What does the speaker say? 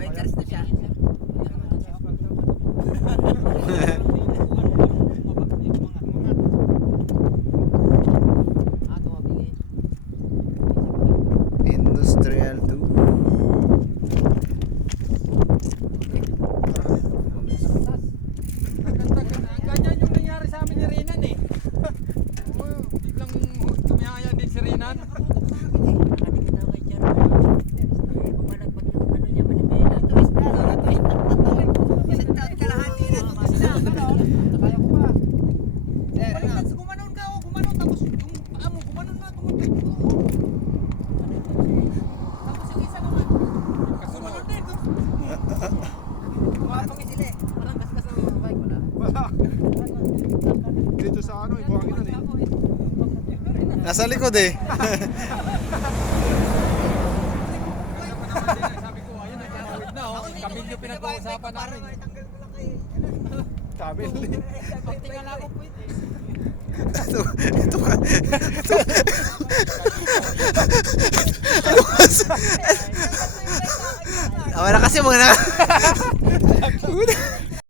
Bikers na siya. Industrial 2. Ganyan yung nangyari sa amin ni Renan eh. Biglang tumihaya din si Renan. Gumanon ka, gumanon, tapos yung paa mo, gumanon na, tapos yung isa naman, gumanon din. Kumapangin sila eh. Parang gasgas ang bike, wala. Wala. Dito sa ano, ibuhangin na eh. Nasa likod eh. Sabi ko, ayun, nagkakawid na oh. Kami yung pinag-uusapan namin. Sabi Pagtingala ko po ito. Ito ka. Ito kasi mga na.